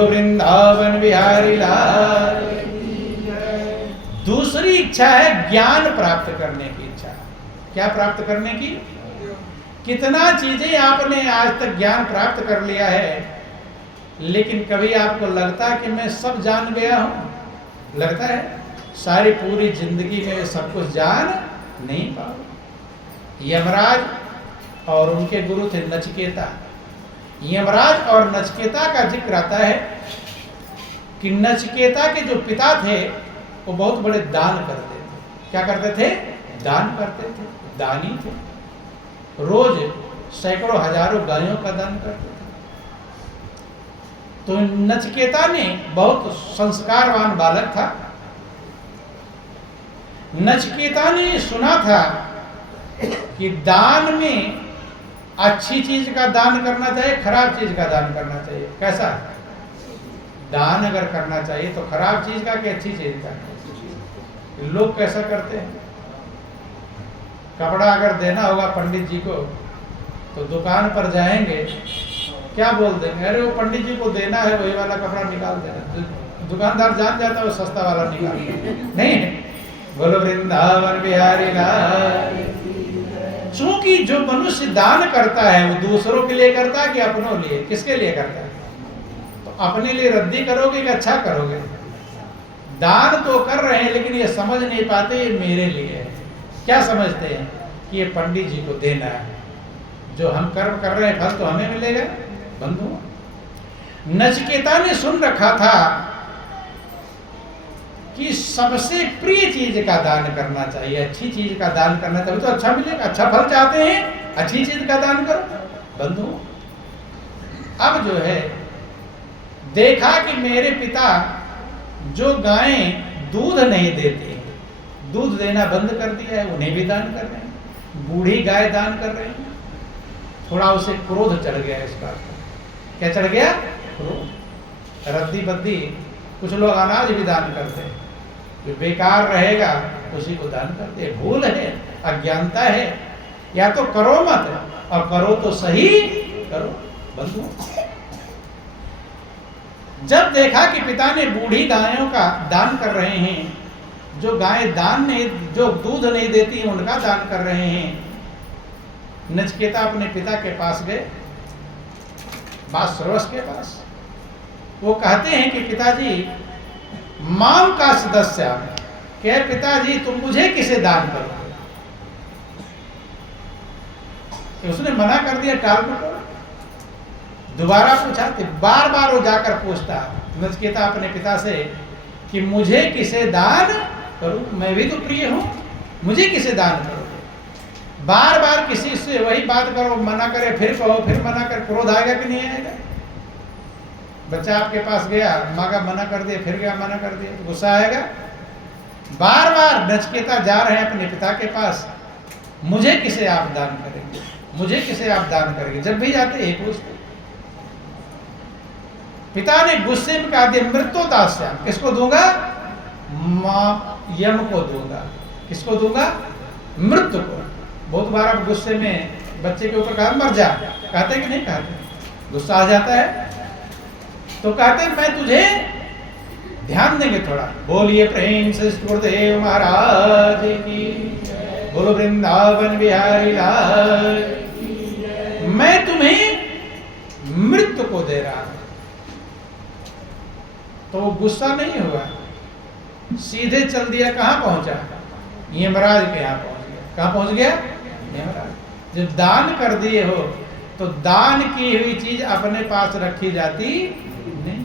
बोलो वृंदावन बिहारी लाल। दूसरी इच्छा है ज्ञान प्राप्त करने की इच्छा। क्या प्राप्त करने की? कितना चीजें आपने आज तक ज्ञान प्राप्त कर लिया है, लेकिन कभी आपको लगता है कि मैं सब जान गया हूं? लगता है? सारी पूरी जिंदगी में सब कुछ जान नहीं पाओ। यमराज और उनके गुरु थे नचिकेता। यमराज और नचिकेता का जिक्र आता है कि नचिकेता के जो पिता थे वो बहुत बड़े दान करते थे। क्या करते थे? दान करते थे, दानी थे। रोज सैकड़ों हजारों गायों का दान करते थे। तो नचिकेता ने, बहुत संस्कारवान बालक था, नचिकेता ने सुना था कि दान में अच्छी चीज का दान करना चाहिए, खराब चीज का दान करना चाहिए। कैसा दान अगर करना चाहिए तो खराब चीज का कि अच्छी चीज का? लोग कैसा करते हैं, कपड़ा अगर देना होगा पंडित जी को तो दुकान पर जाएंगे, क्या बोल देंगे? अरे वो पंडित जी को देना है, वही वाला कपड़ा निकाल देना। दुकानदार जान जाता है वो सस्ता वाला निकाल नहीं। बोलो वृंदावन बिहारी लाल। चूंकि जो मनुष्य दान करता है वो दूसरों के लिए करता है कि अपनों लिए? किसके लिए करता है? तो अपने लिए रद्दी करोगे कि अच्छा करोगे? दान तो कर रहे हैं लेकिन ये समझ नहीं पाते ये मेरे लिए है। क्या समझते हैं कि ये पंडित जी को देना है, जो हम कर्म कर रहे हैं फल तो हमें मिलेगा। बंधु, नचिकेता ने सुन रखा था कि सबसे प्रिय चीज का दान करना चाहिए, अच्छी चीज का दान करना चाहिए तो अच्छा मिलेगा। अच्छा फल चाहते हैं, अच्छी चीज का दान करो। बंधु, अब जो है देखा कि मेरे पिता जो गायें दूध नहीं देती, दूध देना बंद कर दिया है, उन्हें भी दान कर रहे हैं। बूढ़ी गाय दान कर रहे हैं। थोड़ा उसे क्रोध चढ़ गया इस बात का। क्या चढ़ गया? क्रोध। रद्दी बद्दी कुछ लोग अनाज भी दान करते हैं, जो बेकार रहेगा उसी को दान करते हैं। भूल है, अज्ञानता है। या तो करो मत, और करो तो सही करो। बंधु, जब देखा कि पिता ने बूढ़ी गायों का दान कर रहे हैं, जो गाय दान नहीं, जो दूध नहीं देती उनका दान कर रहे हैं, नचिकेता अपने पिता के पास गए, बासुरवस के पास। वो कहते हैं कि पिताजी माम का सदस्य, क्या पिताजी तुम मुझे किसे दान करोगे? उसने मना कर दिया, टाल मटोल। दोबारा पूछा, बार बार वो जाकर पूछता नचिकेता अपने पिता से कि मुझे किसे दान करूं? मैं भी तो प्रिय हूं, मुझे किसे दान करोगे? बार बार किसी से वही बात करो, मना करे, फिर कहो, फिर मना कर, क्रोध आएगा कि नहीं आएगा? बच्चा आपके पास गया, माँ का मना कर दिया, फिर गया मना कर दिया, तो गुस्सा आएगा? बार बार नचिकेता जा रहे हैं अपने पिता के पास, मुझे किसे आप दान करेंगे, मुझे किसे आप दान करेंगे? जब भी जाते यही पूछते। पिता ने गुस्से में कहा दिया, मृत्यु दास्याम, किसको दूंगा? यम को दूंगा। किसको दूंगा? मृत्यु को। बहुत बार आप गुस्से में बच्चे के ऊपर कहा मर जा, कहते हैं कि नहीं कहते? गुस्सा आ जाता है तो कहते हैं मैं तुझे ध्यान देंगे थोड़ा। बोलिए प्रेम से गुरुदेव महाराज की, बोलो वृंदावन बिहारी लाल। मैं तुम्हें मृत्यु को दे रहा हूं। तो वो गुस्सा नहीं हुआ, सीधे चल दिया। कहां पहुंचा? यमराज के यहां पहुंच गया। कहां पहुंच गया? यमराज। जब दान कर दिए हो तो दान की हुई चीज अपने पास रखी जाती नहीं।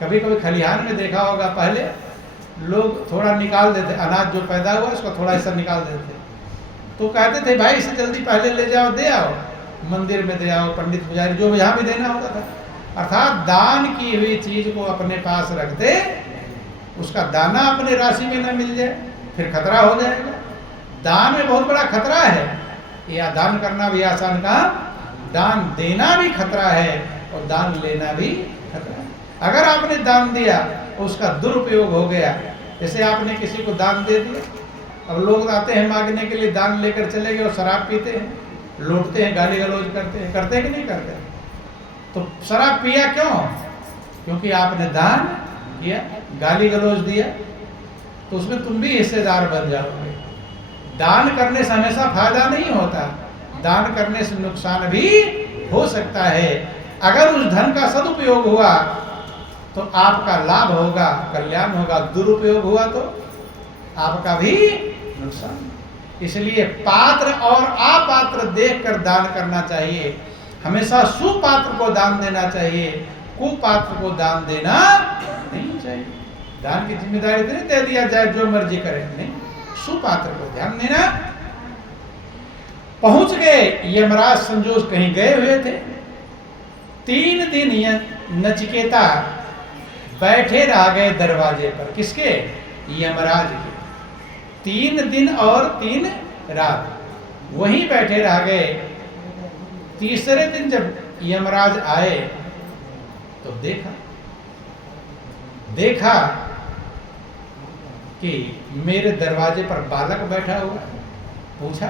कभी कभी खलिहान में देखा होगा, पहले लोग थोड़ा निकाल देते, अनाज जो पैदा हुआ उसको थोड़ा हिस्सा निकाल देते, तो कहते थे भाई इसे जल्दी पहले ले जाओ, दे आओ, मंदिर में दे आओ, पंडित पुजारी जो जहां भी देना होता था। अर्थात दान की हुई चीज को अपने पास रख दे, उसका दाना अपने राशि में न मिल जाए फिर खतरा हो जाएगा। दान में बहुत बड़ा खतरा है। यह दान करना भी आसान काम, दान देना भी खतरा है और दान लेना भी खतरा है। अगर आपने दान दिया उसका दुरुपयोग हो गया, जैसे आपने किसी को दान दे दिया, अब लोग आते हैं मांगने के लिए, दान लेकर चले गए और शराब पीते हैं, लूटते हैं, गाली गलौज करते हैं कि नहीं करते? तो शराब पिया क्यों? क्योंकि आपने दान किया, गाली गलौज दिया, तो उसमें तुम भी हिस्सेदार बन जाओगे। दान करने से हमेशा फायदा नहीं होता, दान करने से नुकसान भी हो सकता है। अगर उस धन का सदुपयोग हुआ तो आपका लाभ होगा, कल्याण होगा, दुरुपयोग हुआ तो आपका भी नुकसान। इसलिए पात्र और अपात्र देखकर दान करना चाहिए। हमेशा सुपात्र को दान देना चाहिए, कुपात्र को दान देना नहीं चाहिए। दान की जिम्मेदारी तो नहीं दे दिया जाए जो मर्जी करे, नहीं, सुपात्र को ध्यान देना। पहुंच गए, यमराज संजोग कहीं गए हुए थे। 3 दिन नचिकेता बैठे रह गए दरवाजे पर, किसके? यमराज के। 3 दिन और 3 रात वहीं बैठे रह गए। तीसरे दिन जब यमराज आए तो देखा कि मेरे दरवाजे पर बालक बैठा हुआ है। पूछा,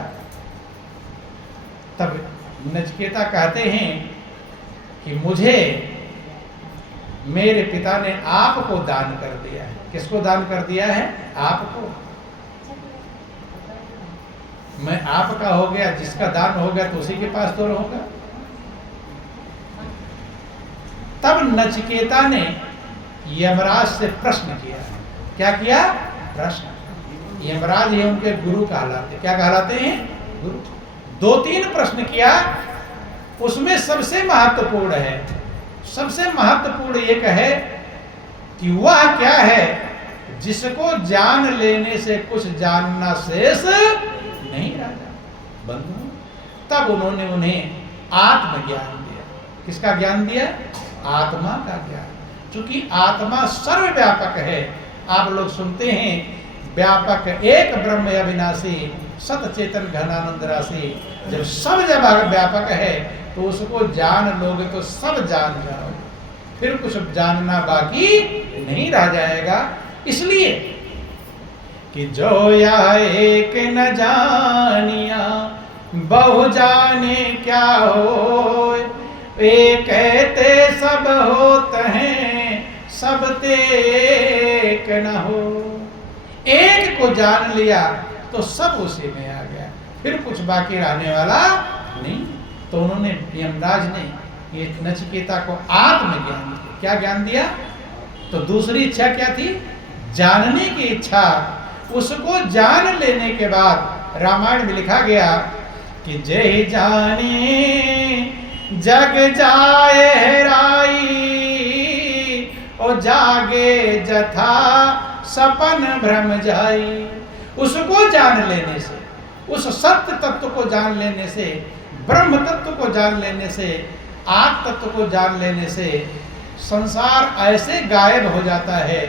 तब नचिकेता कहते हैं कि मुझे मेरे पिता ने आपको दान कर दिया है। किसको दान कर दिया है? आपको। मैं आपका हो गया, जिसका दान हो गया तो उसी के पास तो रहूंगा। तब नचिकेता ने यमराज से प्रश्न किया। क्या किया? प्रश्न। यमराज ये उनके गुरु कहलाते। क्या कहलाते हैं? गुरु। 2-3 प्रश्न किया, उसमें सबसे महत्वपूर्ण है, सबसे महत्वपूर्ण एक है कि वह क्या है जिसको जान लेने से कुछ जानना शेष नहीं रह जाता। बंधु, तब उन्होंने उन्हें आत्मज्ञान दिया। किसका ज्ञान दिया? आत्मा का ज्ञान। क्योंकि आत्मा सर्वव्यापक है। आप लोग सुनते हैं, व्यापक एक ब्रह्म अविनाशी सत चेतन घनानंद राशि। जब सब व्यापक है तो उसको जान लोगे तो सब जान जाओगे, फिर कुछ जानना बाकी नहीं रह जाएगा। इसलिए कि जो यह एक न जानिया बहु जाने क्या हो, एक कहते सब होत हैं सब ते एक न हो। एक को जान लिया तो सब उसी में आ गया, फिर कुछ बाकी रहने वाला नहीं। तो उन्होंने, यमराज ने ये नचिकेता को आत्मज्ञान दिया। क्या ज्ञान दिया? तो दूसरी इच्छा क्या थी? जानने की इच्छा। उसको जान लेने के बाद रामायण में लिखा गया कि जय जाने जग जाए हेराई, और जागे जथा सपन भ्रम जाई। उसको जान लेने से, उस सत्य तत्व को जान लेने से, ब्रह्म तत्व को जान लेने से, आत्म तत्व को जान लेने से संसार ऐसे गायब हो जाता है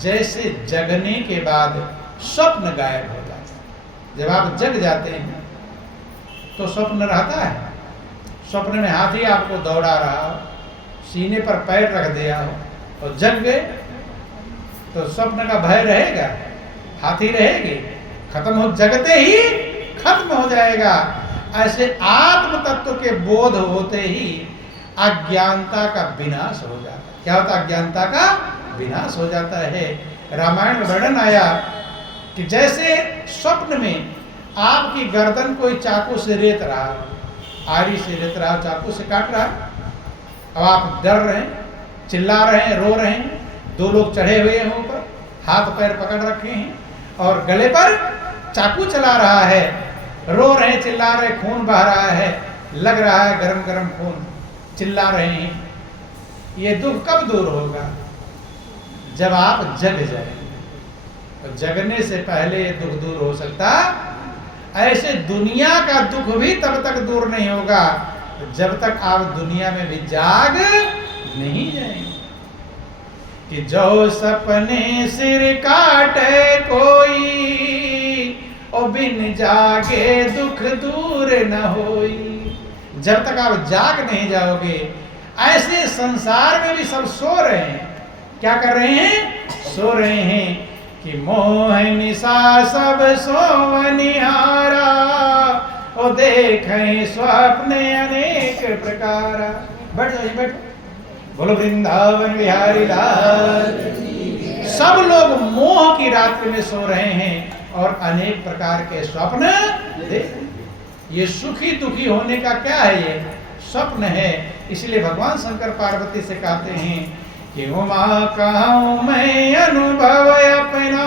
जैसे जगने के बाद स्वप्न गायब हो जाता है। जब आप जग जाते हैं तो स्वप्न रहता है। स्वप्न में हाथी आपको दौड़ा रहा हो, सीने पर पैर रख दिया हो, और जग गए तो स्वप्न का भय रहेगा? हाथी रहेगी? खत्म हो, जगते ही खत्म हो जाएगा। ऐसे आत्म तत्व के बोध होते ही अज्ञानता का विनाश हो जाता है। क्या होता? अज्ञानता का विनाश हो जाता है। रामायण में वर्णन आया कि जैसे स्वप्न में आपकी गर्दन कोई चाकू से रेत रहा, आरी से रेत रहा, चाकू से काट रहा, अब आप डर रहे हैं, चिल्ला रहे हैं, रो रहे हैं, 2 लोग चढ़े हुए हैं ऊपर, हाथ पैर पकड़ रखे हैं और गले पर चाकू चला रहा है, रो रहे, चिल्ला रहे, खून बह रहा है, लग रहा है गरम गरम खून, चिल्ला रहे हैं। ये दुख कब दूर होगा? जब आप जग जाएंगे। तो जगने से पहले ये दुख दूर हो सकता। ऐसे दुनिया का दुख भी तब तक दूर नहीं होगा जब तक आप दुनिया में भी जाग नहीं जाएंगे। कि जो सपने सिर काटे कोई, और बिन जागे दुख दूर न होई। जब तक आप जाग नहीं जाओगे, ऐसे संसार में भी सब सो रहे हैं। क्या कर रहे हैं? सो रहे हैं कि मोह निशा सब सोवनिहारा, और देखें स्वप्न अनेक प्रकार। बैठ जाइए, बैठ। बोलो वृंदावन बिहारी लाल। सब लोग मोह की रात्रि में सो रहे हैं और अनेक प्रकार के स्वप्न देख। ये सुखी दुखी होने का क्या है? ये स्वप्न है। इसलिए भगवान शंकर पार्वती से कहते हैं कि उमा कहूँ मैं अनुभव अपना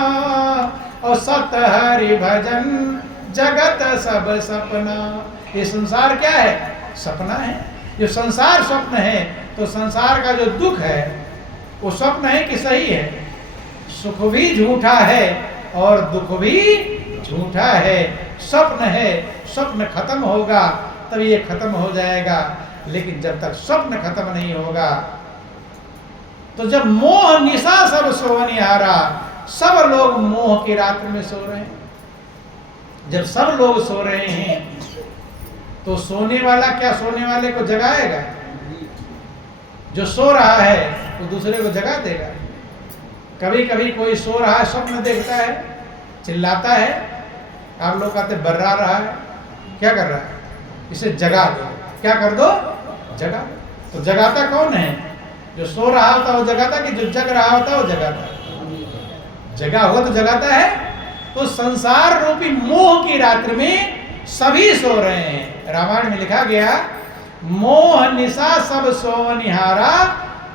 और सत हरि भजन जगत सब सपना। ये संसार क्या है? सपना है। जो संसार स्वप्न है तो संसार का जो दुख है वो स्वप्न है कि सही है? सुख भी झूठा है और दुख भी झूठा है। स्वप्न है, स्वप्न खत्म होगा तब ये खत्म हो जाएगा। लेकिन जब तक स्वप्न खत्म नहीं होगा तो जब मोह निशा सब सोवनिहारा, सब लोग मोह की रात्रि में सो रहे हैं। जब सब लोग सो रहे हैं तो सोने वाला क्या सोने वाले को जगाएगा? जो सो रहा है वो दूसरे को जगा देगा। कभी कभी कोई सो रहा है, स्वप्न देखता है, चिल्लाता है, आप लोग कहते बर्रा रहा है, क्या कर रहा है? इसे जगा दो। क्या कर दो? जगा। तो जगाता कौन है? जो सो रहा होता है वो जगाता कि जो जग रहा होता है वो जगाता? जगा हुआ तो जगाता है। तो संसार रूपी मोह की रात्रि में सभी सो रहे हैं। रामायण में लिखा गया मोह निशा सब सोवनिहारा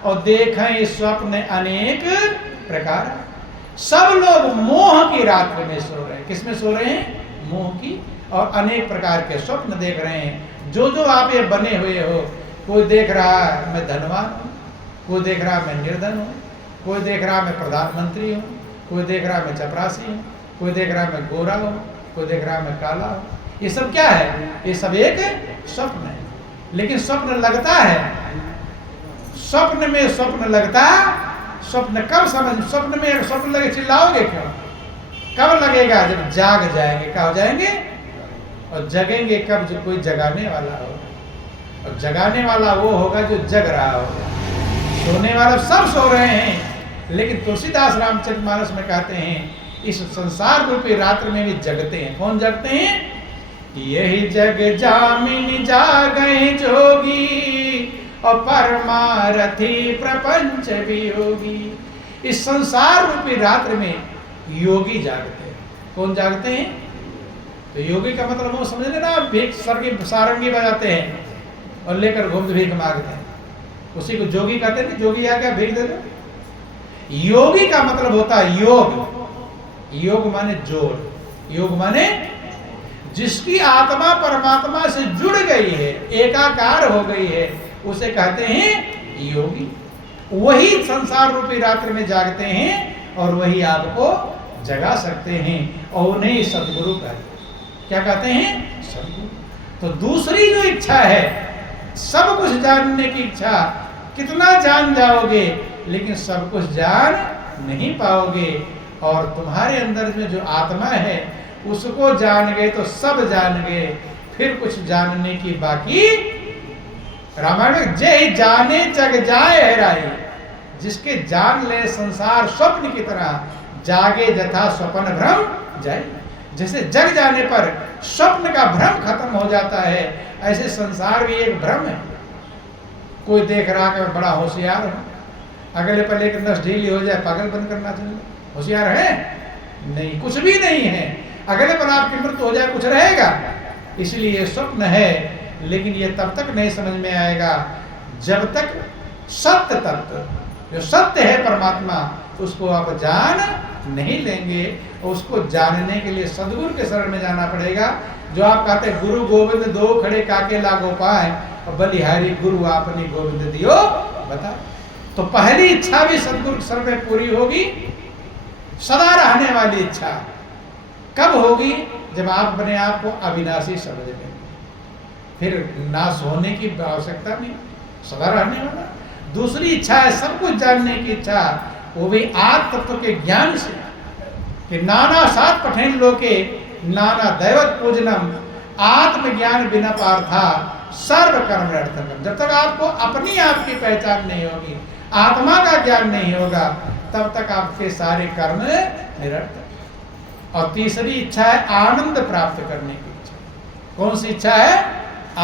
और देखें स्वप्न अनेक प्रकार। सब लोग मोह की रात्रि में सो रहे हैं। किसमें सो रहे हैं? मोह की। और अनेक प्रकार के स्वप्न देख रहे हैं। जो जो आप ये बने हुए हो, कोई देख रहा है मैं धनवान हूँ, कोई देख रहा है मैं निर्धन हूँ, कोई देख रहा है मैं प्रधानमंत्री हूँ, कोई देख रहा है मैं चपरासी हूँ, कोई देख रहा है मैं गोरा हूँ, कोई देख रहा है मैं काला हूँ। ये सब क्या है? ये सब एक स्वप्न है। लेकिन स्वप्न लगता है। स्वप्न में स्वप्न लगता। स्वप्न कब समझ? स्वप्न में स्वप्न लगे चिल्लाओगे क्यों? कब लगेगा? जब जाग जाएंगे। क्या हो जाएंगे? और जगेंगे कब? जब कोई जगाने वाला होगा। और जगाने वाला वो होगा जो जग रहा होगा। सोने वाले सब सो रहे हैं। लेकिन तुलसीदास रामचरितमानस में कहते हैं इस संसार रूपी रात्रि में भी जगते हैं। कौन जगते हैं? यही जग जामिन जागए जोगी और परमारथी प्रपंच वियोगी। इस संसार रूपी रात्रि में योगी जागते हैं। कौन जागते हैं? तो योगी का मतलब वो समझ लेना, भीख सारंगी बजाते हैं और लेकर घूमते भीख मांगते हैं। उसी को जोगी कहते हैं। जोगी आ गया भीख दे दो। योगी का मतलब होता है योग। योग माने जोड़। योग माने जिसकी आत्मा परमात्मा से जुड़ गई है, एकाकार हो गई है, उसे कहते हैं योगी। वही संसार रूपी रात्रि में जागते हैं और वही आपको जगा सकते हैं। और उन्हें सदगुरु कहते हैं। क्या कहते हैं? सदगुरु। तो दूसरी जो इच्छा है, सब कुछ जानने की इच्छा, कितना जान जाओगे लेकिन सब कुछ जान नहीं पाओगे। और तुम्हारे अंदर में जो आत्मा है उसको जान गए तो सब जान गए, फिर कुछ जानने की बाकी। रामायण में जय जाने जग जाए हैराई, जिसके जान ले संसार स्वप्न की तरह, जागे जथा स्वप्न भ्रम जाए। जैसे जग जाने पर स्वप्न का भ्रम खत्म हो जाता है, ऐसे संसार भी एक भ्रम है। कोई देख रहा कि मैं बड़ा होशियार हूँ, अगले पर लेकर नस ढीली हो जाए पागल बंद करना चाहिए। होशियार है? नहीं, कुछ भी नहीं है। अगले पर आपकी मृत्यु हो जाए कुछ रहेगा? इसलिए ये स्वप्न है। लेकिन ये तब तक नहीं समझ में आएगा जब तक सत्य तत्व जो सत्य है परमात्मा उसको आप जान नहीं लेंगे। उसको जानने के लिए सदगुरु के शरण में जाना पड़ेगा। जो आप कहते हैं गुरु गोविंद दो खड़े काके लागो पाए और बलिहारी गुरु आपने गोविंद दियो बता। तो पहली इच्छा भी सदगुरु के शरण में पूरी होगी। सदा रहने वाली इच्छा कब होगी? जब आप अपने आप को अविनाशी समझ लेंगे, फिर नाश होने की आवश्यकता नहीं, सदा रहने वाला। दूसरी इच्छा है सब कुछ जानने की इच्छा, वो भी आत्म तत्व के ज्ञान से कि नाना सात पठन लोके नाना दैवत पूजनम आत्मज्ञान बिना पार्था सर्व कर्म अर्थकम। जब तक आपको अपनी आप की पहचान नहीं होगी, आत्मा का ज्ञान नहीं होगा, तब तक आपके सारे कर्म निरर्थक। और तीसरी इच्छा है आनंद प्राप्त करने की इच्छा। कौन सी इच्छा है?